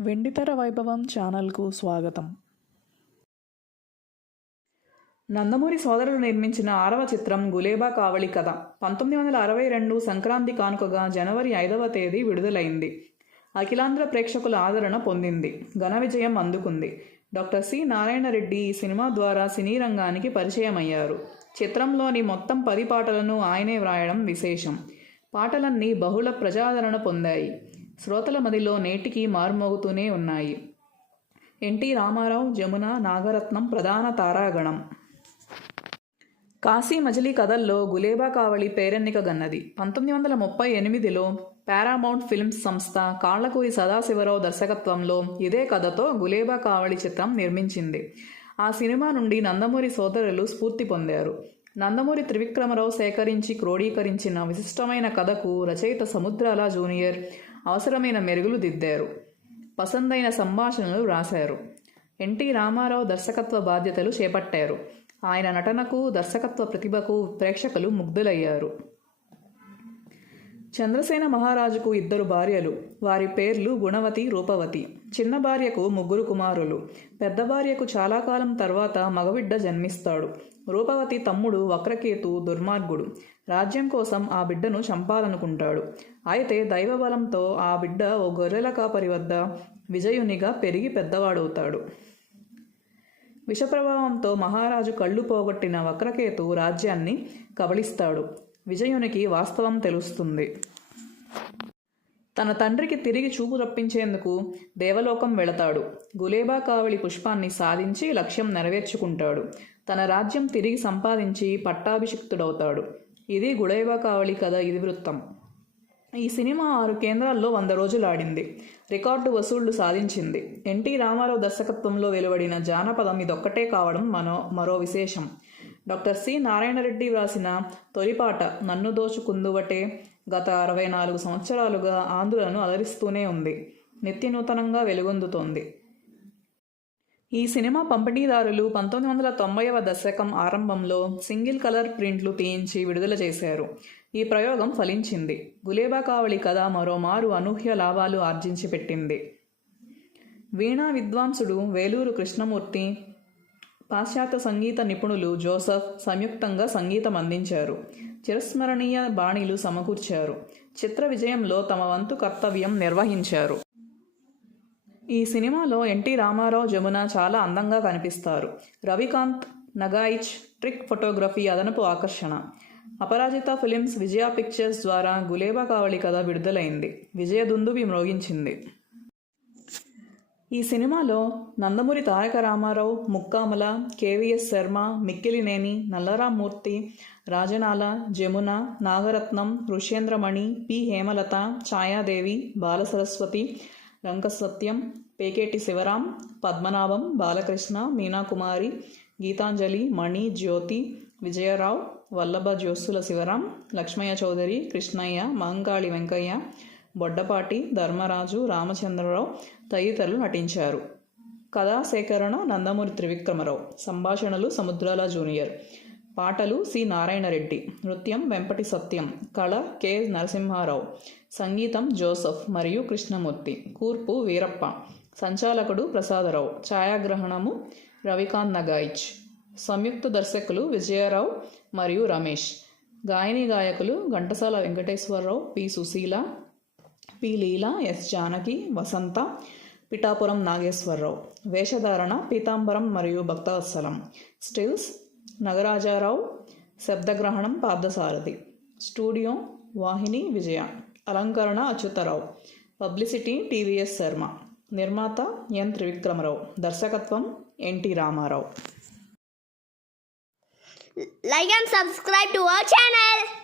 వెండితెర వైభవం ఛానల్కు స్వాగతం. నందమూరి సోదరులు నిర్మించిన ఆరవ చిత్రం గులేబా కావళి కథ. పంతొమ్మిది వందల అరవై రెండు సంక్రాంతి కానుకగా జనవరి ఐదవ తేదీ విడుదలైంది. అఖిలాంధ్ర ప్రేక్షకుల ఆదరణ పొందింది. ఘన విజయం అందుకుంది. డాక్టర్ సి నారాయణ రెడ్డి ఈ సినిమా ద్వారా సినీ రంగానికి పరిచయమయ్యారు. చిత్రంలోని మొత్తం పది పాటలను ఆయనే వ్రాయడం విశేషం. పాటలన్నీ బహుళ ప్రజాదరణ పొందాయి. శ్రోతల మదిలో నేటికి మారుమోగుతూనే ఉన్నాయి. ఎన్టీ రామారావు జమున నాగరత్నం ప్రధాన తారాగణం. కాశీ మజిలీ కథల్లో గులేబా కావళి పేరెన్నిక గన్నది. పంతొమ్మిది వందల ముప్పై ఎనిమిదిలో పారామౌంట్ ఫిల్మ్స్ సంస్థ కాళ్ళకూరి సదాశివరావు దర్శకత్వంలో ఇదే కథతో గులేబా కావళి చిత్రం నిర్మించింది. ఆ సినిమా నుండి నందమూరి సోదరులు స్ఫూర్తి పొందారు. నందమూరి త్రివిక్రమరావు సేకరించి క్రోడీకరించిన విశిష్టమైన కథకు రచయిత సముద్రాల జూనియర్ అవసరమైన మెరుగులు దిద్దారు. పసందైన సంభాషణలు రాశారు ఎన్టీ రామారావు దర్శకత్వ బాధ్యతలు చేపట్టారు. ఆయన నటనకు దర్శకత్వ ప్రతిభకు ప్రేక్షకులు ముగ్ధులయ్యారు. చంద్రసేన మహారాజుకు ఇద్దరు భార్యలు. వారి పేర్లు గుణవతి రూపవతి. చిన్న భార్యకు ముగ్గురు కుమారులు. పెద్ద భార్యకు చాలా కాలం తర్వాత మగబిడ్డ జన్మిస్తాడు. రూపవతి తమ్ముడు వక్రకేతు దుర్మార్గుడు. రాజ్యం కోసం ఆ బిడ్డను చంపాలనుకుంటాడు. అయితే దైవబలంతో ఆ బిడ్డ ఓ గొర్రెల కాపరి వద్ద విజయునిగా పెరిగి పెద్దవాడవుతాడు. విషప్రభావంతో మహారాజు కళ్ళు పోగొట్టిన వక్రకేతు రాజ్యాన్ని కబళిస్తాడు. విజయునికి వాస్తవం తెలుస్తుంది. తన తండ్రికి తిరిగి చూపు రప్పించేందుకు దేవలోకం వెళతాడు. గులేబా కావళి పుష్పాన్ని సాధించి లక్ష్యం నెరవేర్చుకుంటాడు. తన రాజ్యం తిరిగి సంపాదించి పట్టాభిషిక్తుడవుతాడు. ఇది గులేబా కావళి కథ ఇది వృత్తం. ఈ సినిమా ఆరు కేంద్రాల్లో వంద రోజులు ఆడింది రికార్డు వసూళ్ళు సాధించింది. ఎన్టీ రామారావు దర్శకత్వంలో వెలువడిన జానపదం ఇదొక్కటే కావడం మనో మరో విశేషం. డాక్టర్ సి నారాయణరెడ్డి వ్రాసిన తొలిపాట నన్ను దోచుకుందువటే గత అరవై నాలుగు సంవత్సరాలుగా ఆంధ్రులను అలరిస్తూనే ఉంది. నిత్య నూతనంగా వెలుగొందుతోంది. ఈ సినిమా పంపిణీదారులు పంతొమ్మిది వందల తొంభైవ దశకం ఆరంభంలో సింగిల్ కలర్ ప్రింట్లు తీయించి విడుదల చేశారు. ఈ ప్రయోగం ఫలించింది. గులేబా కావళి కథ మరోమారు అనూహ్య లాభాలు ఆర్జించి పెట్టింది. వీణా విద్వాంసుడు వేలూరు కృష్ణమూర్తి పాశ్చాత్య సంగీత నిపుణులు జోసఫ్ సంయుక్తంగా సంగీతం అందించారు. చిరస్మరణీయ బాణీలు సమకూర్చారు. చిత్ర విజయంలో తమ వంతు కర్తవ్యం నిర్వహించారు. ఈ సినిమాలో ఎన్టీ రామారావు జమున చాలా అందంగా కనిపిస్తారు. రవికాంత్ నగాయిచ్ ట్రిక్ ఫోటోగ్రఫీ అదనపు ఆకర్షణ. అపరాజిత ఫిలిమ్స్ విజయ పిక్చర్స్ ద్వారా గులేబా కావళి కథ విడుదలైంది. విజయ దుందుబి మ్రోగించింది. ఈ సినిమాలో Nandamuri Taraka Ramarao Mukkamala K V S Sharma Mikkilineni Nallaramurthy Rajanala Jamuna Nagaratnam Rushendramani P. Hemalatha Chayadevi Balasaraswathi Rangasatyam Peketi Sivaram Padmanabham Balakrishna Meenakumari Geetanjali Mani Jyothi Vijayarao Vallabha Josyula Sivaram Lakshmaiah Chowdary Krishnaiah Mangali Venkaiah Boddapati Dharmaraju Ramachandrarao తదితరులు నటించారు. కథా సేకరణ నందమూరి త్రివిక్రమరావు. సంభాషణలు Samudrala junior. పాటలు C Narayana Reddy. నృత్యం వెంపటి సత్యం. కళ K Narasimha Rao. సంగీతం Joseph మరియు కృష్ణమూర్తి. కూర్పు వీరప్ప. సంచాలకుడు ప్రసాదరావు. ఛాయాగ్రహణము రవికాంత్ నగాయిచ్. సంయుక్త దర్శకులు విజయరావు మరియు రమేష్. గాయని గాయకులు Ghantasala Venkateswararao P Susheela P Leela S Janaki Vasantha Pithapuram Nageswararao. వేషధారణ పీతాంబరం మరియు భక్తవత్సలం స్టిల్స్ నగరాజారావు శబ్దగ్రహణం పార్థసారథి. స్టూడియో వాహిని విజయ. అలంకరణ Achyutarao. Publicity T V S Sharma. నిర్మాత ఎన్ త్రివిక్రమరావు. దర్శకత్వం N T Ramarao. Like and subscribe to our channel